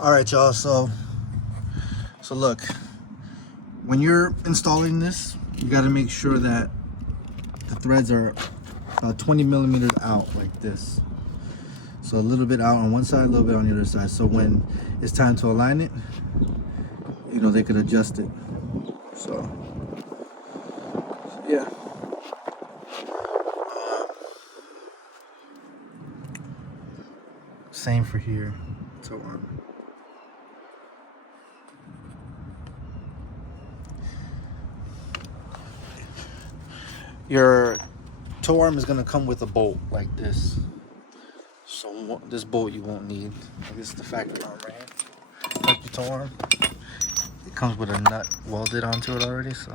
All right, y'all. So look, when you're installing this, you got to make sure that the threads are about 20 millimeters out, like this. So a little bit out on one side, a little bit on the other side. So when it's time to align it, you know, they could adjust it. So yeah. Same for here. So your toe arm is gonna come with a bolt like this. So this bolt you won't need. This is the factory arm right here. Factory toe arm. It comes with a nut welded onto it already, so